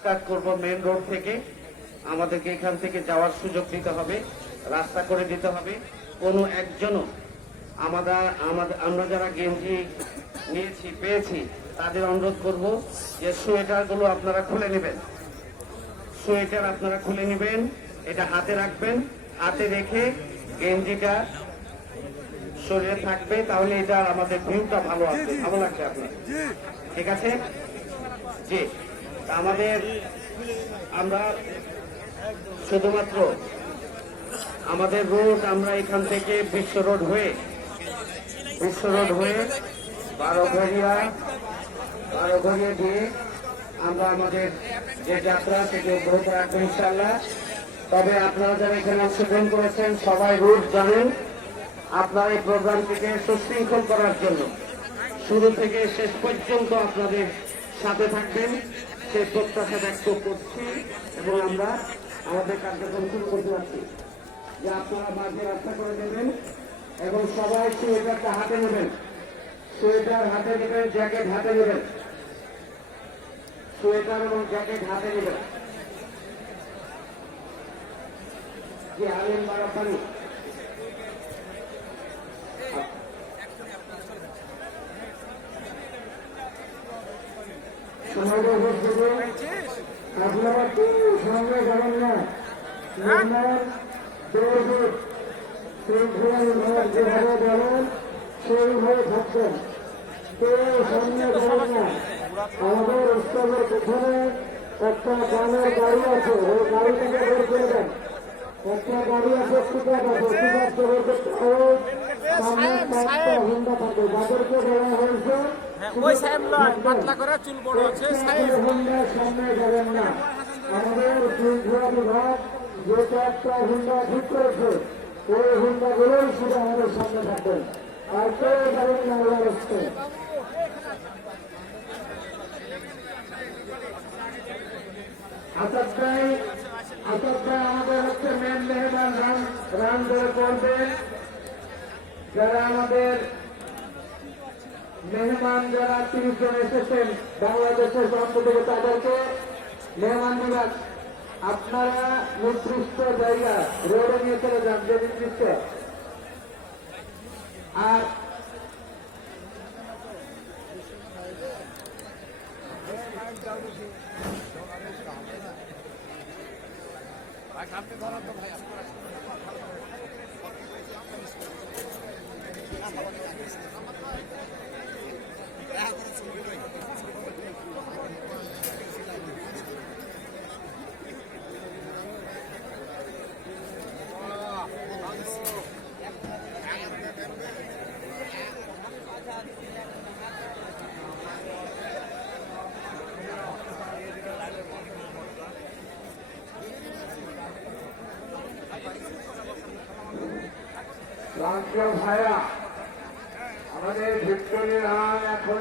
Start করব main road থেকে। আমাদেরকে এখান থেকে যাওয়ার সুযোগ দিতে হবে, রাস্তা করে দিতে হবে। কোনো একজনও আমরা যারা গেঞ্জি নিয়েছি পেয়েছি তাদের অনুরোধ করব যে সোয়েটারগুলো আপনারা খুলে নেবেন। সোয়েটার আপনারা খুলে নেবেন, এটা হাতে রাখবেন। হাতে রেখে গেঞ্জিটা শরীরে থাকবে, তাহলে এটা আমাদের ভিউটা ভালো আসবে, ভালো লাগবে আপনার। ঠিক আছে জি। আমরা শুধুমাত্র আমাদের রোড, আমরা এখান থেকে বিশ্ব রোড হয়ে বারোঘরিয়া দিয়ে আমরা আমাদের যে যাত্রা সেটি অব্যাহত রাখবো ইনশাআল্লাহ। তবে আপনারা যারা এখানে অংশগ্রহণ করেছেন সবাই রুট জানেন। আপনারা এই প্রোগ্রামটিকে সুশৃঙ্খল করার জন্য শুরু থেকে শেষ পর্যন্ত আপনাদের সাথে থাকবেন সেই প্রত্যাশা ব্যক্ত করছি, এবং আমরা আমাদের কার্যক্রম শুরু করতে পারছি। যে আপনারা মাঝে রাস্তা করে দেবেন এবং সবাই সোয়েটারটা হাতে নেবেন, সোয়েটার হাতে নেবেন, জ্যাকেট হাতে নেবেন, সোয়েটার এবং জ্যাকেট হাতে নেবেন। যে আলেম বারাপানি আপনারা কেউ সঙ্গে যাবেন না। যেভাবে যাবেন সেইভাবে থাকবেন, কেউ সামনে যাবেন না। আমাদের উৎসবের পেছনে একটা গানের গাড়ি আছে, ওই গাড়িটাকে বের করে দেন। একটা গাড়ি আছে, পিকআপ আছে, পিকআপটা বের করতে হবে। সামনে একটা হুন্ডা থাকে, যাদেরকে বলা হয়েছে সামনে যাবেন না। আমাদের বিভাগ যে চারটা হুন্ডা ঠিক করেছে ওই হুন্ডাগুলোই শুধু আমাদের সামনে থাকবেন, আর কেউ যাবেন না। আসাদ ভাই আমাদের হচ্ছে মেন মেহমান রান ধরে করবেন। যারা আমাদের মেহমান, যারা 30 জন এসেছেন বাংলাদেশের প্রান্ত থেকে, তাদেরকে মেহমান বিভাগ আপনারা নির্দিষ্ট জায়গা রোডে নিয়ে চলে যান, যে নির্দিষ্ট। আর ভাইয়া আমাদের ভিক্টোরিয়া এখন